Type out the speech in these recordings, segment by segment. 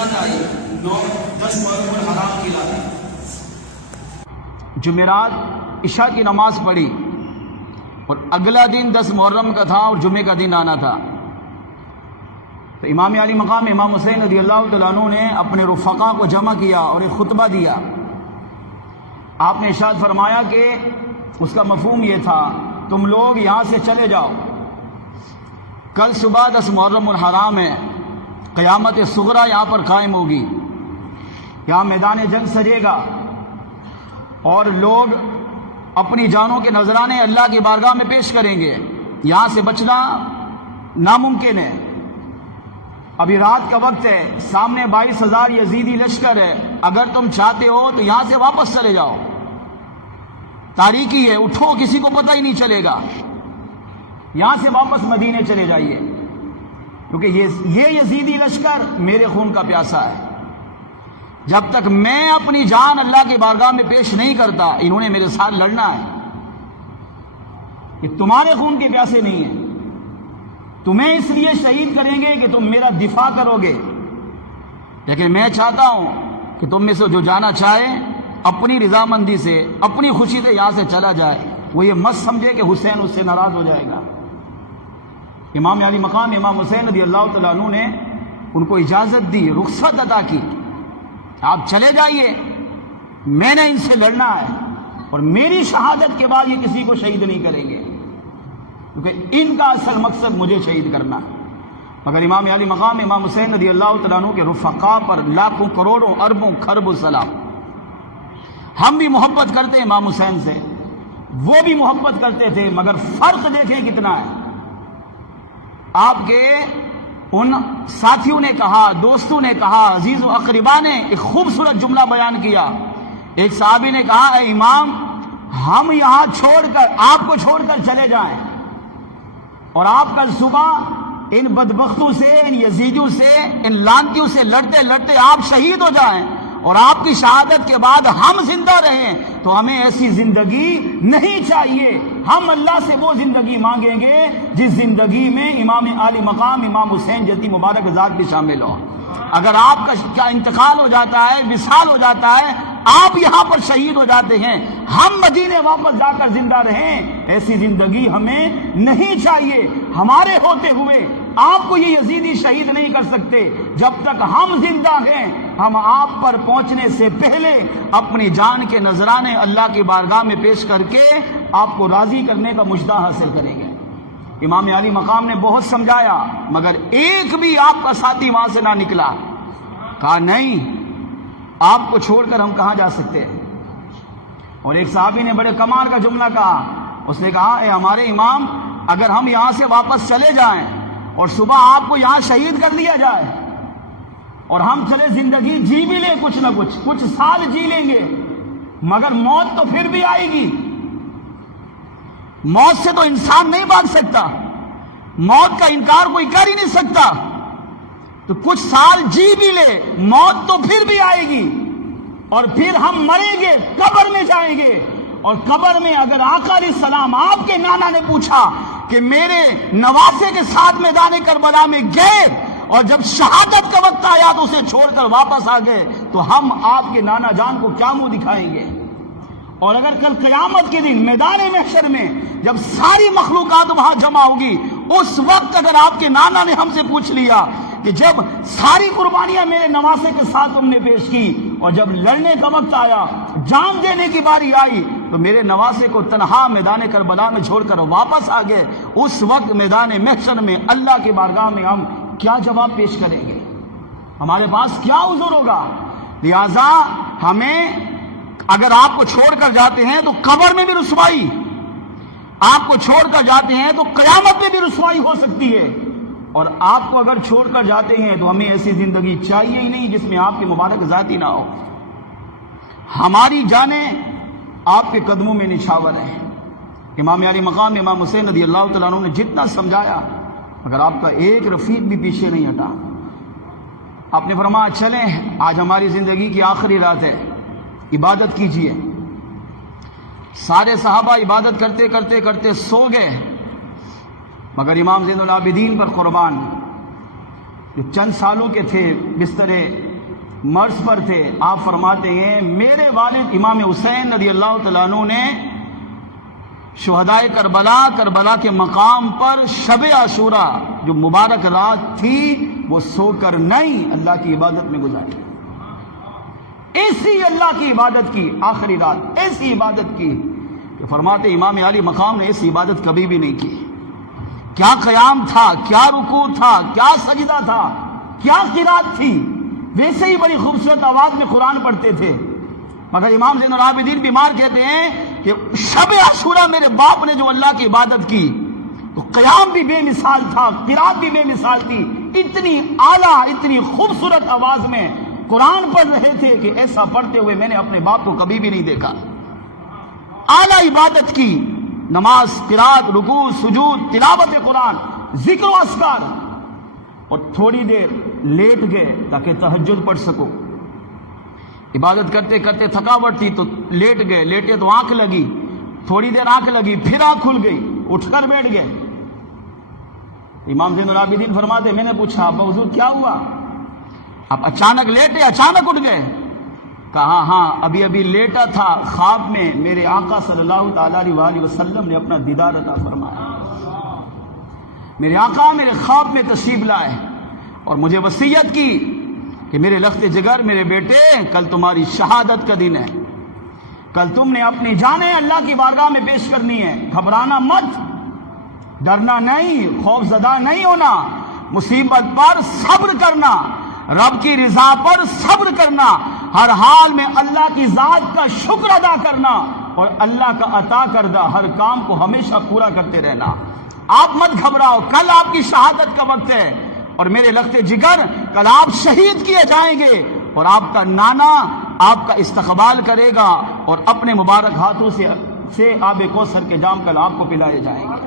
رات آئی 9-10 محرم الحرام کی رات۔ جمعرات عشاء کی نماز پڑھی اور اگلا دن 10 محرم کا تھا اور جمعے کا دن آنا تھا، تو امام علی مقام امام حسین رضی اللہ تعالیٰ عنہ نے اپنے رفقا کو جمع کیا اور ایک خطبہ دیا۔ آپ نے ارشاد فرمایا کہ اس کا مفہوم یہ تھا، تم لوگ یہاں سے چلے جاؤ، کل صبح 10 محرم الحرام ہے، قیامت صغریٰ یہاں پر قائم ہوگی، یہاں میدان جنگ سجے گا اور لوگ اپنی جانوں کے نذرانے اللہ کی بارگاہ میں پیش کریں گے، یہاں سے بچنا ناممکن ہے۔ ابھی رات کا وقت ہے، سامنے 22,000 یزیدی لشکر ہے، اگر تم چاہتے ہو تو یہاں سے واپس چلے جاؤ، تاریکی ہے، اٹھو، کسی کو پتہ ہی نہیں چلے گا، یہاں سے واپس مدینے چلے جائیے، کیونکہ یہ یزیدی لشکر میرے خون کا پیاسا ہے، جب تک میں اپنی جان اللہ کی بارگاہ میں پیش نہیں کرتا انہوں نے میرے ساتھ لڑنا ہے۔ یہ تمہارے خون کے پیاسے نہیں ہیں، تمہیں اس لیے شہید کریں گے کہ تم میرا دفاع کرو گے، لیکن میں چاہتا ہوں کہ تم میں سے جو جانا چاہے اپنی رضامندی سے، اپنی خوشی سے یہاں سے چلا جائے، وہ یہ مت سمجھے کہ حسین اس سے ناراض ہو جائے گا۔ امام علی مقام امام حسین رضی اللہ تعالیٰ عنہ نے ان کو اجازت دی، رخصت عطا کی، آپ چلے جائیے، میں نے ان سے لڑنا ہے اور میری شہادت کے بعد یہ کسی کو شہید نہیں کریں گے، کیونکہ ان کا اصل مقصد مجھے شہید کرنا ہے۔ مگر امام علی مقام امام حسین رضی اللہ تعالیٰ عنہ کے رفقا پر لاکھوں کروڑوں اربوں خربوں سلام۔ ہم بھی محبت کرتے ہیں امام حسین سے، وہ بھی محبت کرتے تھے، مگر فرق دیکھیں کتنا ہے۔ آپ کے ان ساتھیوں نے کہا، دوستوں نے کہا، عزیز و اقربا نے ایک خوبصورت جملہ بیان کیا۔ ایک صحابی نے کہا، اے امام، ہم یہاں چھوڑ کر آپ کو چھوڑ کر چلے جائیں اور آپ کل صبح ان بدبختوں سے، ان یزیدیوں سے، ان لعنتیوں سے لڑتے لڑتے آپ شہید ہو جائیں اور آپ کی شہادت کے بعد ہم زندہ رہیں، تو ہمیں ایسی زندگی نہیں چاہیے۔ ہم اللہ سے وہ زندگی مانگیں گے جس زندگی میں امام علی مقام امام حسین جیسی مبارک ذات بھی شامل ہو۔ اگر آپ کا انتقال ہو جاتا ہے، وصال ہو جاتا ہے، آپ یہاں پر شہید ہو جاتے ہیں، ہم مدینے واپس جا کر زندہ رہیں، ایسی زندگی ہمیں نہیں چاہیے۔ ہمارے ہوتے ہوئے آپ کو یہ یزیدی شہید نہیں کر سکتے، جب تک ہم زندہ ہیں ہم آپ پر پہنچنے سے پہلے اپنی جان کے نذرانے اللہ کی بارگاہ میں پیش کر کے آپ کو راضی کرنے کا مجدہ حاصل کریں گے۔ امام علی مقام نے بہت سمجھایا، مگر ایک بھی آپ کا ساتھی وہاں سے نہ نکلا، کہا نہیں، آپ کو چھوڑ کر ہم کہاں جا سکتے ہیں۔ اور ایک صحابی نے بڑے کمال کا جملہ کہا، اس نے کہا، اے ہمارے امام، اگر ہم یہاں سے واپس چلے جائیں اور صبح آپ کو یہاں شہید کر دیا جائے اور ہم چلے زندگی جی بھی لیں، کچھ نہ کچھ سال جی لیں گے، مگر موت تو پھر بھی آئے گی، موت سے تو انسان نہیں بھاگ سکتا، موت کا انکار کوئی کر ہی نہیں سکتا، تو کچھ سال جی بھی لے، موت تو پھر بھی آئے گی اور پھر ہم مریں گے، قبر میں جائیں گے، اور قبر میں اگر آقا علیہ السلام آپ کے نانا نے پوچھا کہ میرے نواسے کے ساتھ میدان کربلا میں گئے اور جب شہادت کا وقت آیا تو اسے چھوڑ کر واپس آ گئے، تو ہم آپ کے نانا جان کو کیا منہ دکھائیں گے؟ اور اگر کل قیامت کے دن میدان محشر میں جب ساری مخلوقات وہاں جمع ہوگی، اس وقت اگر آپ کے نانا نے ہم سے پوچھ لیا کہ جب ساری قربانیاں میرے نواسے کے ساتھ تم نے پیش کی اور جب لڑنے کا وقت آیا، جان دینے کی باری آئی، تو میرے نواسے کو تنہا میدان کربلا میں چھوڑ کر واپس آ گئے، اس وقت میدان محشر میں اللہ کی بارگاہ میں ہم کیا جواب پیش کریں گے؟ ہمارے پاس کیا عذر ہوگا؟ لہذا ہمیں، اگر آپ کو چھوڑ کر جاتے ہیں تو قبر میں بھی رسوائی، آپ کو چھوڑ کر جاتے ہیں تو قیامت میں بھی رسوائی ہو سکتی ہے، اور آپ کو اگر چھوڑ کر جاتے ہیں تو ہمیں ایسی زندگی چاہیے ہی نہیں جس میں آپ کی مبارک ذاتی نہ ہو۔ ہماری جانیں آپ کے قدموں میں نچھاور ہیں۔ امام علی مقام امام حسین رضی اللہ تعالیٰ عنہ نے جتنا سمجھایا، مگر آپ کا ایک رفیق بھی پیچھے نہیں ہٹا۔ آپ نے فرمایا، چلیں، آج ہماری زندگی کی آخری رات ہے، عبادت کیجیے۔ سارے صحابہ عبادت کرتے کرتے کرتے سو گئے، مگر امام زین العابدین پر قربان جو چند سالوں کے تھے بستر مرض پر تھے. آپ فرماتے ہیں میرے والد امام حسین رضی اللہ تعالیٰ عنہ نے شہدائے کربلا کے مقام پر شب عاشورہ جو مبارک رات تھی وہ سو کر نہیں اللہ کی عبادت میں گزاری. ایسی اللہ کی عبادت کی آخری رات، ایسی عبادت کی کہ فرماتے امام علی مقام نے ایسی عبادت کبھی بھی نہیں کی. کیا قیام تھا، کیا رکوع تھا، کیا سجدہ تھا، کیا قرات تھی. ویسے ہی بڑی خوبصورت آواز میں قرآن پڑھتے تھے. مگر امام زین العابدین بیمار کہتے ہیں کہ شب عاشورہ میرے باپ نے جو اللہ کی عبادت کی تو قیام بھی بے مثال تھا، قرات بھی بے مثال تھی. اتنی اعلیٰ اتنی خوبصورت آواز میں قرآن پڑھ رہے تھے کہ ایسا پڑھتے ہوئے میں نے اپنے باپ کو کبھی بھی نہیں دیکھا. اعلیٰ عبادت کی، نماز، قرات، رکوع، سجود، تلاوت قرآن، ذکر و اذکار، اور تھوڑی دیر لیٹ گئے تاکہ تہجد پڑھ سکو. عبادت کرتے کرتے تھکاوٹ تھی تو لیٹ گئے، لیٹے تو آنکھ لگی، تھوڑی دیر آنکھ لگی، پھر آنکھ کھل گئی، اٹھ کر بیٹھ گئے. امام زین العابدین فرماتے میں نے پوچھا ابا حضور کیا ہوا؟ آپ اچانک لیٹے، اچانک اٹھ گئے؟ کہا ہاں ابھی ابھی لیٹا تھا، خواب میں میرے آقا صلی اللہ تعالی علیہ وسلم نے اپنا دیدار عطا فرمایا. میرے آقا میرے خواب میں تشریف لائے اور مجھے وصیت کی کہ میرے لخت جگر، میرے بیٹے، کل تمہاری شہادت کا دن ہے. کل تم نے اپنی جانیں اللہ کی بارگاہ میں پیش کرنی ہے. گھبرانا مت، ڈرنا نہیں، خوف زدہ نہیں ہونا، مصیبت پر صبر کرنا، رب کی رضا پر صبر کرنا، ہر حال میں اللہ کی ذات کا شکر ادا کرنا اور اللہ کا عطا کردہ ہر کام کو ہمیشہ پورا کرتے رہنا. آپ مت گھبراؤ، کل آپ کی شہادت کا وقت ہے اور میرے لخت جگر کل آپ شہید کیے جائیں گے اور آپ کا نانا آپ کا استقبال کرے گا اور اپنے مبارک ہاتھوں سے آب کوثر کے جام کل آپ کو پلائے جائیں گے.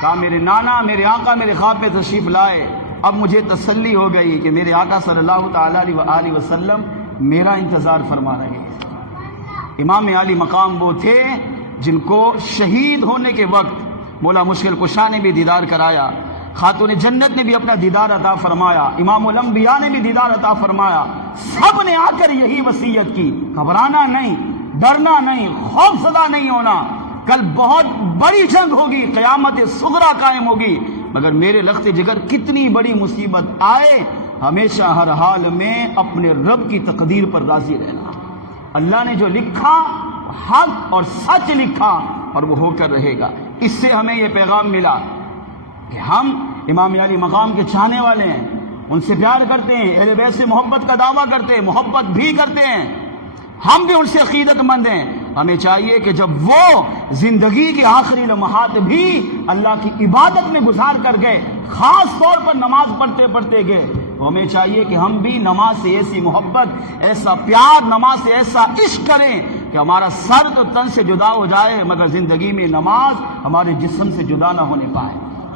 کہا میرے نانا، میرے آقا میرے خواب میں تشریف لائے. اب مجھے تسلی ہو گئی کہ میرے آقا صلی اللہ تعالی علیہ وسلم میرا انتظار فرما رہے ہیں. امام علی مقام وہ تھے جن کو شہید ہونے کے وقت مولا مشکل کشا نے بھی دیدار کرایا، خاتون جنت نے بھی اپنا دیدار عطا فرمایا، امام الانبیاء نے بھی دیدار عطا فرمایا. سب نے آ کر یہی وصیت کی گھبرانا نہیں، ڈرنا نہیں، خوف زدہ نہیں ہونا. کل بہت بڑی جنگ ہوگی، قیامت صغریٰ قائم ہوگی، مگر میرے لخت جگر کتنی بڑی مصیبت آئے ہمیشہ ہر حال میں اپنے رب کی تقدیر پر راضی رہنا. اللہ نے جو لکھا حق اور سچ لکھا اور وہ ہو کر رہے گا. اس سے ہمیں یہ پیغام ملا کہ ہم امام علی مقام کے چاہنے والے ہیں، ان سے پیار کرتے ہیں، اہل بیت سے محبت کا دعویٰ کرتے ہیں، محبت بھی کرتے ہیں، ہم بھی ان سے عقیدت مند ہیں. ہمیں چاہیے کہ جب وہ زندگی کے آخری لمحات بھی اللہ کی عبادت میں گزار کر گئے، خاص طور پر نماز پڑھتے پڑھتے گئے، تو ہمیں چاہیے کہ ہم بھی نماز سے ایسی محبت، ایسا پیار، نماز سے ایسا عشق کریں کہ ہمارا سر تو تن سے جدا ہو جائے مگر زندگی میں نماز ہمارے جسم سے جدا نہ ہونے پائے.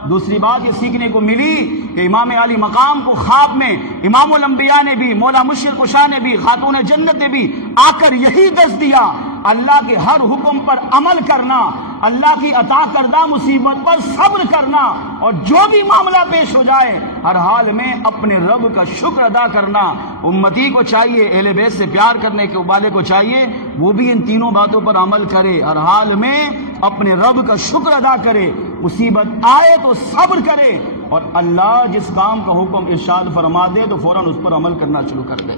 دوسری بات یہ سیکھنے کو ملی کہ امام علی مقام کو خواب میں امام الانبیاء نے بھی، مولا مشکل کشا نے بھی، خاتون جنت نے بھی آ کر یہی دس دیا، اللہ کے ہر حکم پر عمل کرنا، اللہ کی عطا کردہ مصیبت پر صبر کرنا، اور جو بھی معاملہ پیش ہو جائے ہر حال میں اپنے رب کا شکر ادا کرنا. امتی کو چاہیے، اہل بیت سے پیار کرنے کے والے کو چاہیے وہ بھی ان تینوں باتوں پر عمل کرے، ہر حال میں اپنے رب کا شکر ادا کرے، مصیبت آئے تو صبر کرے، اور اللہ جس کام کا حکم ارشاد فرما دے تو فوراً اس پر عمل کرنا شروع کر دے.